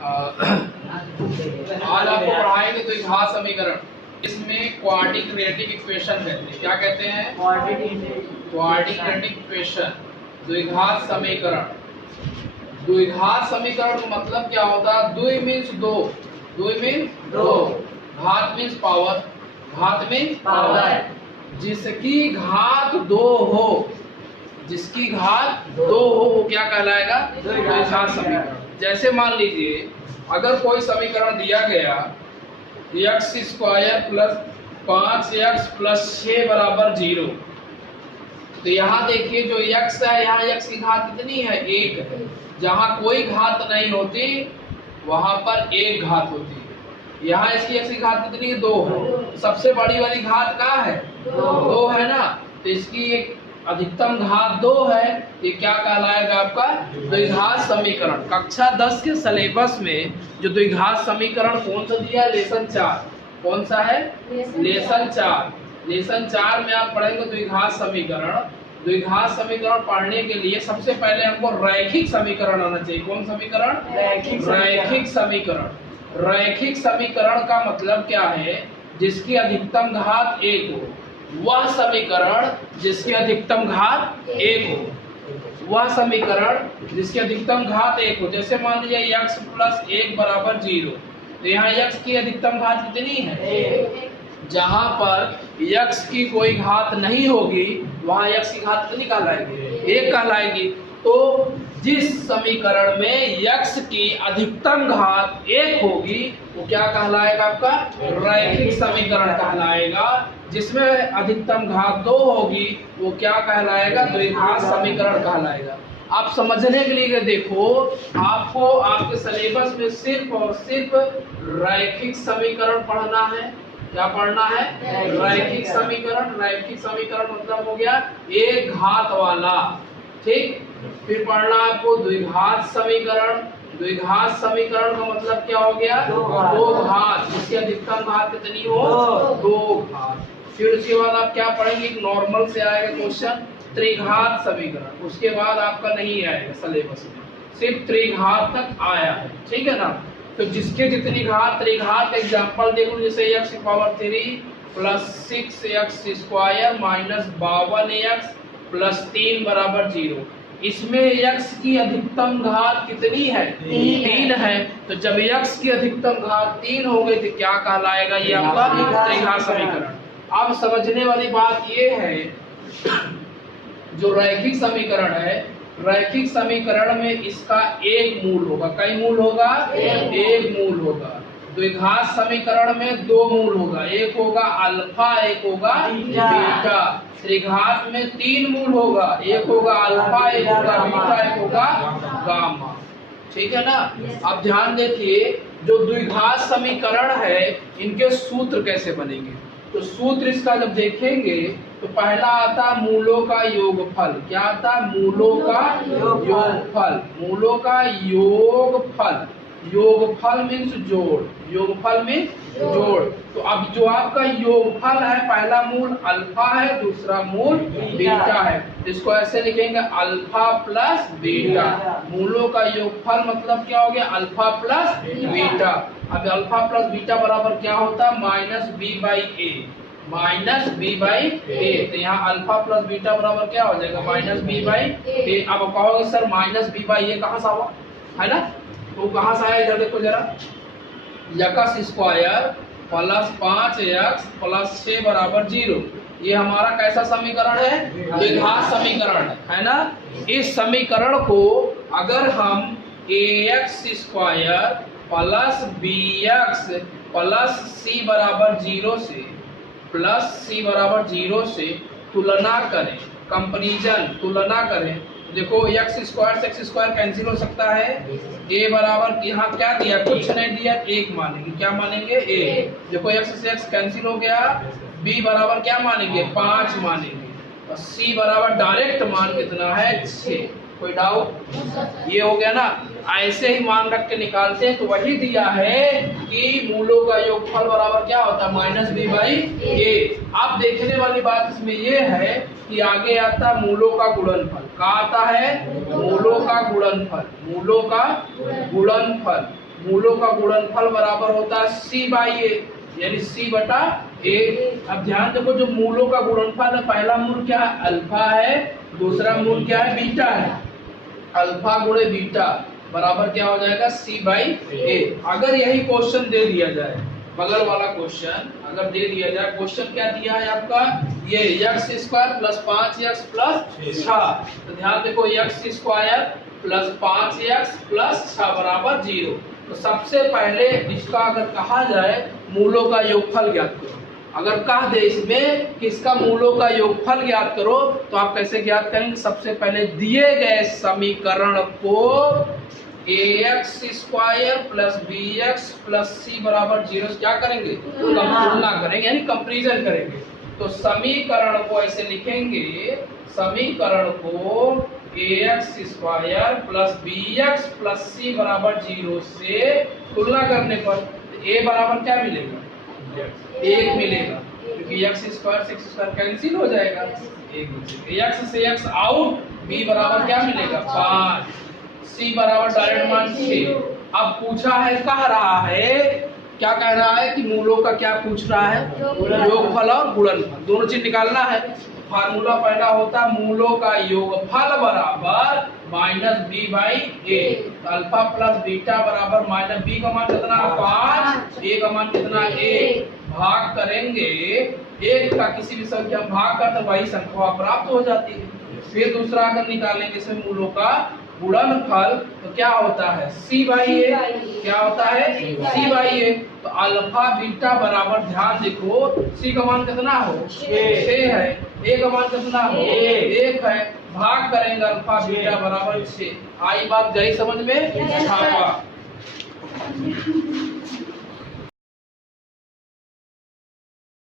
आज आपको पढ़ाएंगे द्विघात समीकरण। इसमें क्वाड्रेटिक इक्वेशन कहते हैं। क्या कहते हैं? क्वाड्रेटिक इक्वेशन, द्विघात समीकरण। द्विघात समीकरण का मतलब क्या होता है? द्वि मीन्स दो, द्वि मीन्स दो, घात मीन्स पावर, घात मीन्स पावर। जिसकी घात दो हो, जिसकी घात दो हो वो क्या कहलाएगा? द्विघात समीकरण। जैसे मान लीजिए अगर कोई समीकरण दिया गया x square plus 5x plus 6 बराबर 0, तो यहाँ देखिए जो x है, यहाँ x की घात कितनी है? 1 है। जहाँ कोई घात नहीं होती वहां पर एक घात होती है। यहाँ इसकी x की घात कितनी है? 2 है। सबसे बड़ी वाली घात कहाँ है? 2 है ना। तो इसकी एक अधिकतम घात 2 है। ये क्या कहलाएगा? आपका द्विघात समीकरण। कक्षा 10 के सिलेबस में जो द्विघात समीकरण कौन सा दिया है? लेसन 4। कौन सा है? लेसन 4। लेसन 4 में आप पढ़ेंगे द्विघात समीकरण। द्विघात समीकरण पढ़ने के लिए सबसे पहले हमको रैखिक समीकरण आना चाहिए। कौन समीकरण? रैखिक समीकरण। रैखिक समीकरण का मतलब क्या है? जिसकी अधिकतम घात 1 हो, वह समीकरण जिसकी अधिकतम घात 1 हो, वह समीकरण जिसकी अधिकतम घात 1 हो। जैसे मान लीजिए x प्लस 1 बराबर 0, तो यहाँ x की अधिकतम घात कितनी है? जहाँ पर x की कोई घात नहीं होगी वहाँ x की घात कितनी कहलाएगी? 1 कहलाएगी। तो जिस समीकरण में x की अधिकतम घात 1 होगी वो क्या कहलाएगा? आपका रैखिक समीकरण कहलाएगा। जिसमें अधिकतम घात 2 होगी वो क्या कहलाएगा? द्विघात समीकरण कहलाएगा। आप समझने के लिए देखो, आपको आपके सिलेबस में सिर्फ और सिर्फ रैखिक समीकरण पढ़ना है। क्या पढ़ना है? रैखिक समीकरण। रैखिक समीकरण मतलब हो गया एक घात वाला, ठीक। फिर पढ़ना आपको द्विघात समीकरण। द्विघात समीकरण का मतलब क्या हो गया? दो घात, जिसकी अधिकतम घात कितनी हो? 2 घात। फिर उसके बाद आप क्या पढ़ेंगे? नॉर्मल से आएगा क्वेश्चन त्रिघात समीकरण। उसके बाद आपका नहीं आएगा सिलेबस में, सिर्फ त्रिघात तक आया है, ठीक है ना। तो जिसके जितनी घात, त्रिघात एग्जांपल देखो, जैसे x power 3 plus 6x square minus 52x plus 3 बराबर 0। इसमें x की अधिकतम घात कितनी है? 3 है। तो जब x की अधिकतम घात 3 हो गई तो क्या कहलाएगा? ये आपका त्रिघात समीकरण। अब समझने वाली बात ये है, जो रैखिक समीकरण है, रैखिक समीकरण में इसका एक मूल होगा। कई मूल होगा? एक मूल होगा। द्विघात समीकरण में 2 मूल होगा, एक होगा अल्फा, एक होगा बीटा। त्रिघात में 3 मूल होगा, एक होगा अल्फा, एक होगा बीटा, एक होगा गामा, ठीक है ना। अब ध्यान देखिए, जो द्विघात समीकरण है इनके सूत्र कैसे बनेंगे। तो सूत्र इसका जब देखेंगे तो पहला आता मूलों का योगफल। क्या आता? मूलों का योगफल। मूलों का योगफल। योगफल मीन्स जोड़। योगफल मीन्स जोड़। तो अब जो आपका योगफल है, पहला मूल अल्फा है, दूसरा मूल बीटा है। इसको ऐसे लिखेंगे अल्फा प्लस बीटा। मूलों का योगफल मतलब क्या हो गया? Alpha plus beta. अब अल्फा प्लस बीटा बराबर क्या होता है? Minus B by A. Minus B by A. तो यहाँ अल्फा प्लस बीटा बराबर क्या हो जाएगा? Minus B by A. अब कहोगे sir minus B by A कहाँ से हुआ, है ना। तो कहाँ से आया? इधर देखो जरा, x square plus 5x plus 6 बराबर 0। ये हमारा कैसा समीकरण है? द्विघात समीकरण है ना। इस समीकरण को अगर हम ax square plus bx plus c बराबर 0 से प्लस c बराबर 0 से तुलना करें, कंपैरिजन, तुलना करें। देखो x स्क्वायर से x स्क्वायर कैंसिल हो सकता है। a बराबर यहाँ क्या दिया? कुछ नहीं दिया, 1 मानेंगे। क्या मानेंगे? a। देखो x से x कैंसिल हो गया। b बराबर क्या मानेंगे? 5 मानेंगे। और c बराबर डायरेक्ट मान कितना है? 6। कोई डाउट? ये हो गया ना। ऐसे ही मान रख के निकालते हैं तो वही दिया है कि मूलों का योगफल बराबर क्या होता है? Minus B by A. अब देखने वाली बात इसमें ये है कि आगे आता मूलों का गुणनफल। क्या आता है? मूलों का गुणनफल। मूलों का गुणनफल। मूलों का गुणनफल बराबर होता है सी बाई ए, यानी सी बटा ए। अब ध्यान देखो, जो मूलों का गुणनफल है, पहला मूल क्या है, अल्फा है, दूसरा मूल क्या है, बीटा है। अल्फा गुणे बीटा बराबर क्या हो जाएगा, सी बाई ए। अगर यही क्वेश्चन दे दिया जाए, बगल वाला क्वेश्चन अगर दे दिया जाए, क्वेश्चन क्या दिया है आपका, ये x square plus 5x plus 6, तो ध्यान देखो x square plus 5x plus 6 बराबर 0। तो सबसे पहले इसका अगर कहा जाए मूलों का योगफल ज्ञात करो, अगर कह दे इसमें कि इसका मूलों का योगफल ज्ञात करो, तो आप कैसे ज्ञात करेंगे, सबसे पहले दिए गए समीकरण को ax square plus bx plus c बराबर 0 से क्या करेंगे, तुलना करेंगे, यानी कंपैरिजन करेंगे। तो समीकरण को ऐसे लिखेंगे, समीकरण को ax square plus bx plus c बराबर 0 से तुलना करने पर a बराबर क्या मिलेगा, 1 मिलेगा, क्योंकि x स्क्वायर से x स्क्वायर कैंसिल हो जाएगा, 1 बचेगा। x से x आउट, b बराबर क्या मिलेगा, 5, c बराबर डायरेक्ट मान 6। अब पूछा है, कह रहा है, क्या कह रहा है कि मूलों का क्या पूछ रहा है, योगफल और गुणनफल, दोनों चीज निकालना है। फार्मूला पहला होता है मूलों का योगफल बराबर minus B by A, alpha plus beta बराबर माइनस बी का मान कितना 5, ए का मान कितना 1, भाग करेंगे एक का किसी भी संख्या भाग का तो वही संख्या प्राप्त हो जाती है। फिर दूसरा अगर निकालेंगे इसमें मूलों का गुणनफल, तो क्या होता है सी बाई ए, क्या होता है सी बाई ए। तो अल्फा बीटा बराबर, ध्यान देखो, सी का मान कितना हो 6 है, ए का मान कितना हो 1 है, भाग करेंगे अल्फा बीटा बराबर 6। आई बात गई समझ में, छापा।